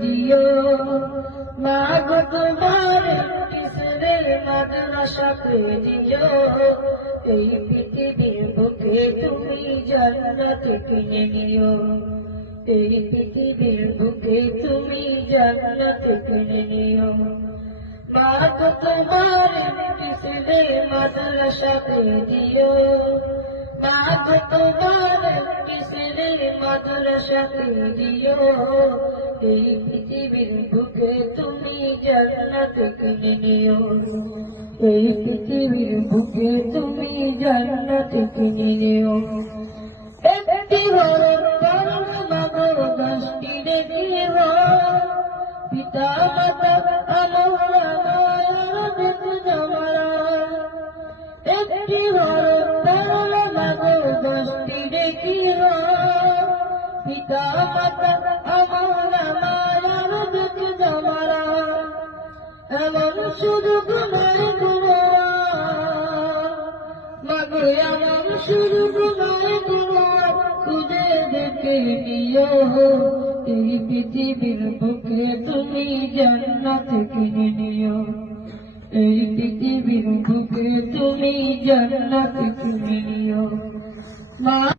দিও। মা গো তোমার কিসরে মাদ্রাসাকে দিও। এই পৃথিবীর বুকে তুমি জান্নাত কিনে নিও। এই পৃথিবীর বুকে তুমি জান্নাত কিনে নিও। মা গো তোমার কিসরে মাদ্রাসাকে দিও। মা গো তোমার কিসরে মাদ্রাসাকে দিও এই পৃথিবীর বুকে তুমি জান্নাত কিনে নিও এই পৃথিবীর বুকে তুমি জান্নাত কিনে নিও পিতা মাতা আমার আমার দেখে জমারা, এমন শুধু গুণার গুণরা। মাগো, এমন শুধু গুণার গুণরা, খুঁজে দেখে নিও এই পৃথিবীর বুকে তুমি জান্নাত কিনে নিও। এই পৃথিবীর বুকে তুমি জান্নাত কিনে নিও। মা